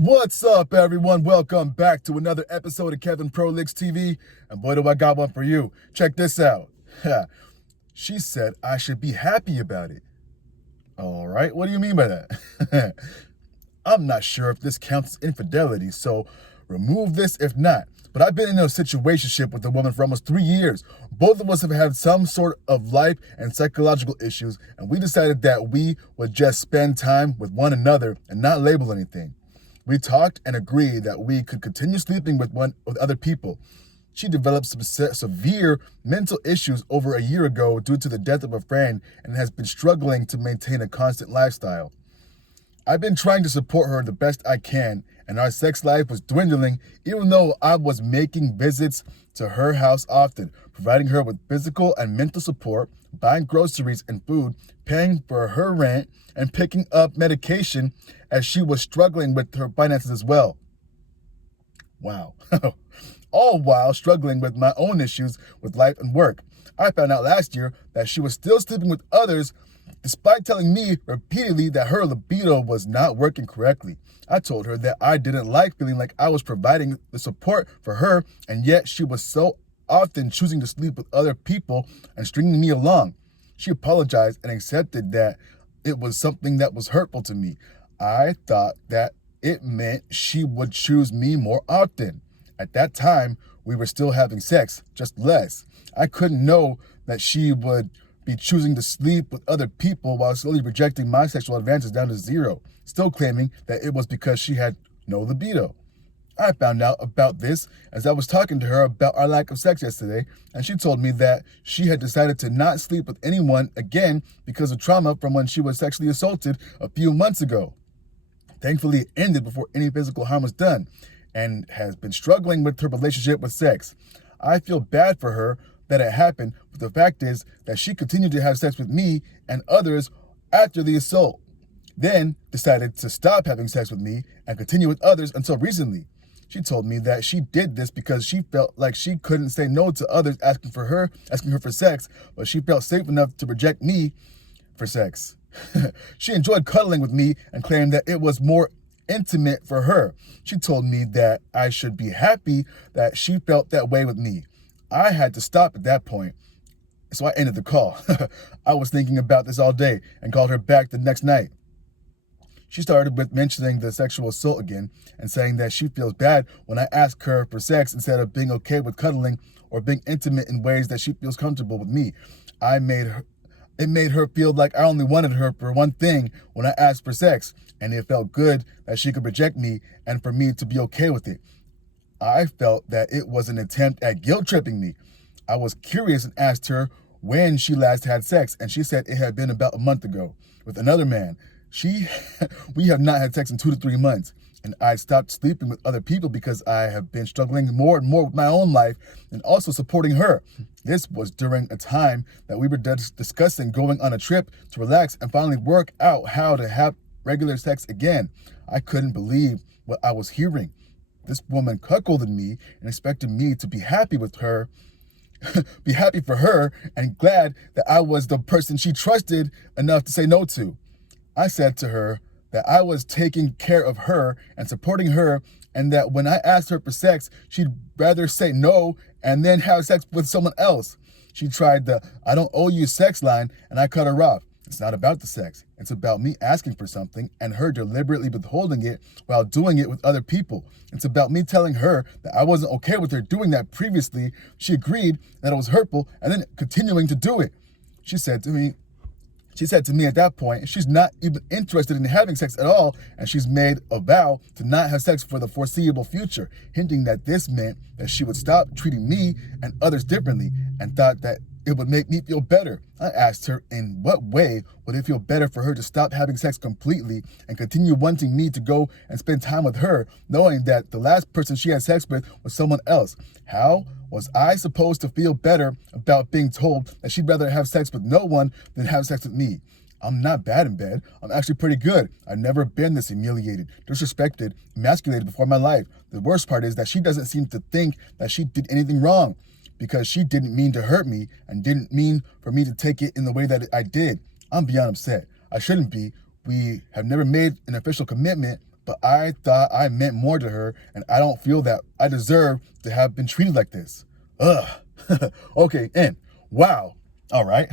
What's up, everyone? Welcome back to another episode of Kevin Prolix TV. And boy, do I got one for you. Check this out. She said I should be happy about it. All right, what do you mean by that? I'm not sure if this counts as infidelity, so remove this if not. But I've been in a situationship with a woman for almost 3 years. Both of us have had some sort of life and psychological issues, and we decided that we would just spend time with one another and not label anything. We talked and agreed that we could continue sleeping with other people. She developed some severe mental issues over a year ago due to the death of a friend and has been struggling to maintain a constant lifestyle. I've been trying to support her the best I can, and our sex life was dwindling even though I was making visits to her house often, providing her with physical and mental support, buying groceries and food, paying for her rent, and picking up medication as she was struggling with her finances as well. Wow. All while struggling with my own issues with life and work. I found out last year that she was still sleeping with others despite telling me repeatedly that her libido was not working correctly. I told her that I didn't like feeling like I was providing the support for her, and yet she was so often choosing to sleep with other people and stringing me along. She apologized and accepted that it was something that was hurtful to me. I thought that it meant she would choose me more often. At that time, we were still having sex, just less. I couldn't know that she would be choosing to sleep with other people while slowly rejecting my sexual advances down to zero, still claiming that it was because she had no libido. I found out about this as I was talking to her about our lack of sex yesterday, and she told me that she had decided to not sleep with anyone again because of trauma from when she was sexually assaulted a few months ago. Thankfully, it ended before any physical harm was done, and has been struggling with her relationship with sex. I feel bad for her that it happened, but the fact is that she continued to have sex with me and others after the assault, then decided to stop having sex with me and continue with others until recently. She told me that she did this because she felt like she couldn't say no to others asking her for sex, but she felt safe enough to reject me for sex. She enjoyed cuddling with me and claimed that it was more intimate for her. She told me that I should be happy that she felt that way with me. I had to stop at that point, so I ended the call. I was thinking about this all day and called her back the next night. She started with mentioning the sexual assault again and saying that she feels bad when I ask her for sex instead of being okay with cuddling or being intimate in ways that she feels comfortable with me. It made her feel like I only wanted her for one thing when I asked for sex, and it felt good that she could reject me and for me to be okay with it. I felt that it was an attempt at guilt tripping me. I was curious and asked her when she last had sex, and she said it had been about a month ago with another man. We have not had sex in 2 to 3 months, and I stopped sleeping with other people because I have been struggling more and more with my own life and also supporting her. This was during a time that we were discussing going on a trip to relax and finally work out how to have regular sex again. I couldn't believe what I was hearing. This woman cuckolded me and expected me to be happy with her, be happy for her, and glad that I was the person she trusted enough to say no to. I said to her that I was taking care of her and supporting her, and that when I asked her for sex, she'd rather say no and then have sex with someone else. She tried the "I don't owe you" sex line, and I cut her off. It's not about the sex. It's about me asking for something and her deliberately withholding it while doing it with other people. It's about me telling her that I wasn't okay with her doing that previously. She agreed that it was hurtful and then continuing to do it. She said to me, at that point, she's not even interested in having sex at all, and she's made a vow to not have sex for the foreseeable future, hinting that this meant that she would stop treating me and others differently, and thought that it would make me feel better. I asked her in what way would it feel better for her to stop having sex completely and continue wanting me to go and spend time with her, knowing that the last person she had sex with was someone else. How was I supposed to feel better about being told that she'd rather have sex with no one than have sex with me? I'm not bad in bed. I'm actually pretty good. I've never been this humiliated, disrespected, emasculated before in my life. The worst part is that she doesn't seem to think that she did anything wrong, because she didn't mean to hurt me and didn't mean for me to take it in the way that I did. I'm beyond upset. I shouldn't be. We have never made an official commitment, but I thought I meant more to her, and I don't feel that I deserve to have been treated like this. Ugh. Okay, and wow. All right.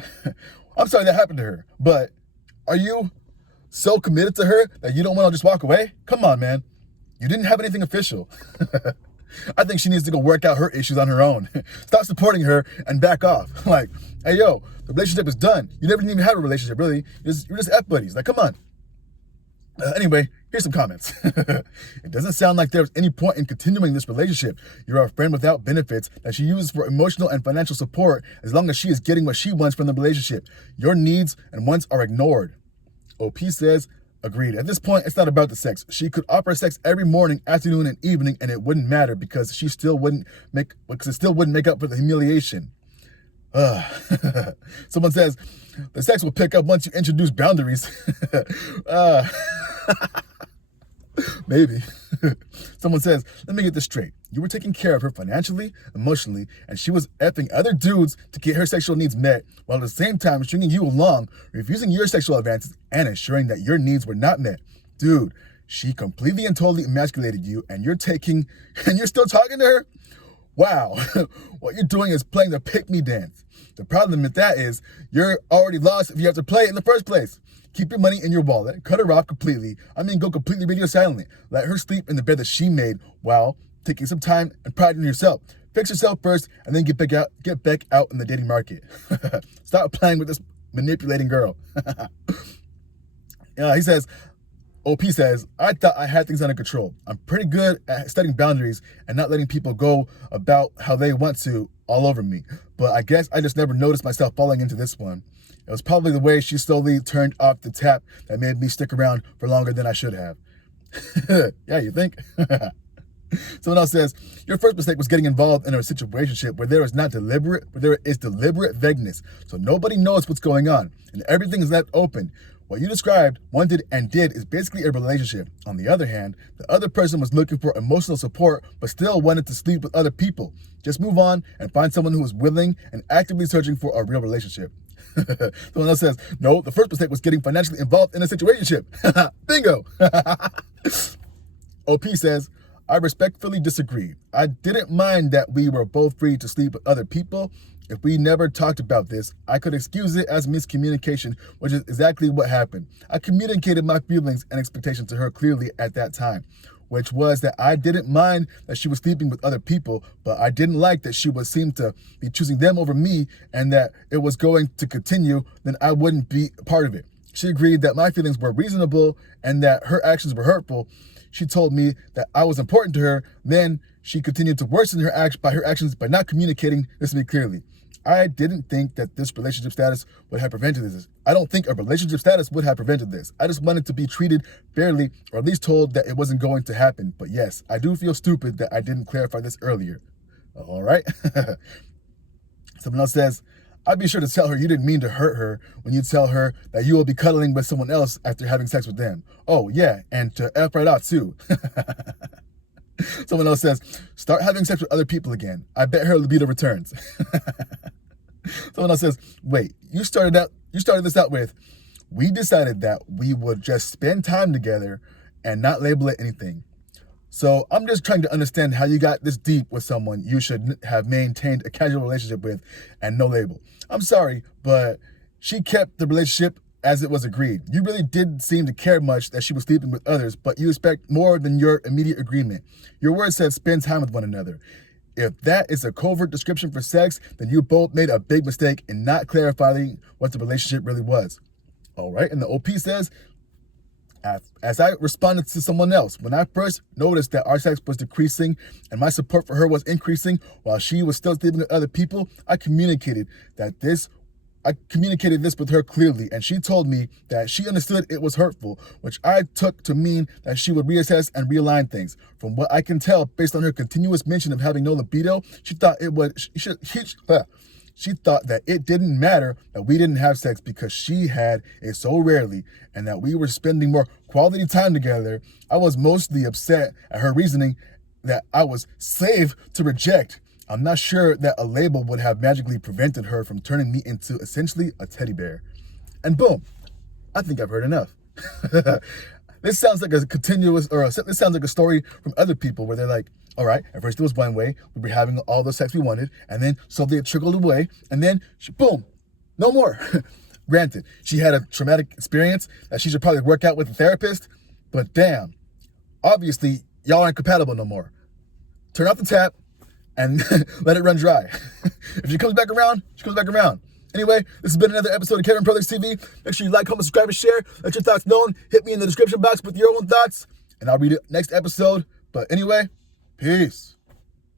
I'm sorry that happened to her, but are you so committed to her that you don't want to just walk away? Come on, man. You didn't have anything official. I think she needs to go work out her issues on her own. Stop supporting her and back off. Like, hey, yo, the relationship is done. You never even had a relationship, really. You're just F buddies. Like, come on. Anyway, here's some comments. It doesn't sound like there's any point in continuing this relationship. You're a friend without benefits that she uses for emotional and financial support as long as she is getting what she wants from the relationship. Your needs and wants are ignored. OP says, agreed. At this point, it's not about the sex. She could offer sex every morning, afternoon, and evening, and it wouldn't matter because it still wouldn't make up for the humiliation. Someone says, the sex will pick up once you introduce boundaries. Maybe. Someone says, let me get this straight. You were taking care of her financially, emotionally, and she was effing other dudes to get her sexual needs met, while at the same time stringing you along, refusing your sexual advances, and ensuring that your needs were not met. Dude, she completely and totally emasculated you, and you're still talking to her? Wow. What you're doing is playing the pick-me dance. The problem with that is you're already lost if you have to play it in the first place. Keep your money in your wallet. Cut her off completely. Go completely radio silent. Let her sleep in the bed that she made while taking some time and pride in yourself. Fix yourself first and then get back out in the dating market. Stop playing with this manipulating girl. He says, OP says, I thought I had things under control. I'm pretty good at setting boundaries and not letting people go about how they want to all over me. But I guess I just never noticed myself falling into this one. It was probably the way she slowly turned off the tap that made me stick around for longer than I should have. Yeah, you think? Someone else says, your first mistake was getting involved in a situationship where there is deliberate vagueness. So nobody knows what's going on and everything is left open. What you described, wanted, and did is basically a relationship. On the other hand, the other person was looking for emotional support, but still wanted to sleep with other people. Just move on and find someone who is willing and actively searching for a real relationship. Someone else says, no, the first mistake was getting financially involved in a situationship. Bingo. OP says, I respectfully disagree. I didn't mind that we were both free to sleep with other people. If we never talked about this, I could excuse it as miscommunication, which is exactly what happened. I communicated my feelings and expectations to her clearly at that time, which was that I didn't mind that she was sleeping with other people, but I didn't like that she would seem to be choosing them over me and that it was going to continue, then I wouldn't be a part of it. She agreed that my feelings were reasonable and that her actions were hurtful. She told me that I was important to her. Then she continued to worsen her actions by not communicating this to me clearly. I didn't think that this relationship status would have prevented this. I don't think a relationship status would have prevented this. I just wanted to be treated fairly, or at least told that it wasn't going to happen. But yes, I do feel stupid that I didn't clarify this earlier. All right. Someone else says, I'd be sure to tell her you didn't mean to hurt her when you tell her that you will be cuddling with someone else after having sex with them. Oh, yeah, and to F right out too. Someone else says, start having sex with other people again. I bet her libido returns. Someone else says, wait, you started this out with, we decided that we would just spend time together and not label it anything. So I'm just trying to understand how you got this deep with someone you should have maintained a casual relationship with and no label. I'm sorry, but she kept the relationship as it was agreed. You really didn't seem to care much that she was sleeping with others, but you expect more than your immediate agreement. Your words said spend time with one another. If that is a covert description for sex, then you both made a big mistake in not clarifying what the relationship really was. All right, and the OP says, as I responded to someone else, when I first noticed that our sex was decreasing and my support for her was increasing while she was still sleeping with other people, I communicated this with her clearly, and she told me that she understood it was hurtful, which I took to mean that she would reassess and realign things. From what I can tell, based on her continuous mention of having no libido, she thought that it didn't matter that we didn't have sex because she had it so rarely and that we were spending more quality time together. I was mostly upset at her reasoning that I was safe to reject. I'm not sure that a label would have magically prevented her from turning me into essentially a teddy bear. And boom, I think I've heard enough. This This sounds like a continuous, this sounds like a story from other people where they're like, all right, at first it was one way, we were having all the sex we wanted, and then slowly it trickled away, and then, boom, no more. Granted, she had a traumatic experience that she should probably work out with a therapist, but damn, obviously, y'all aren't compatible no more. Turn off the tap and let it run dry. If she comes back around, she comes back around. Anyway, this has been another episode of Kevin Pro Legs TV. Make sure you like, comment, subscribe, and share. Let your thoughts known. Hit me in the description box with your own thoughts, and I'll read it next episode. But anyway, peace.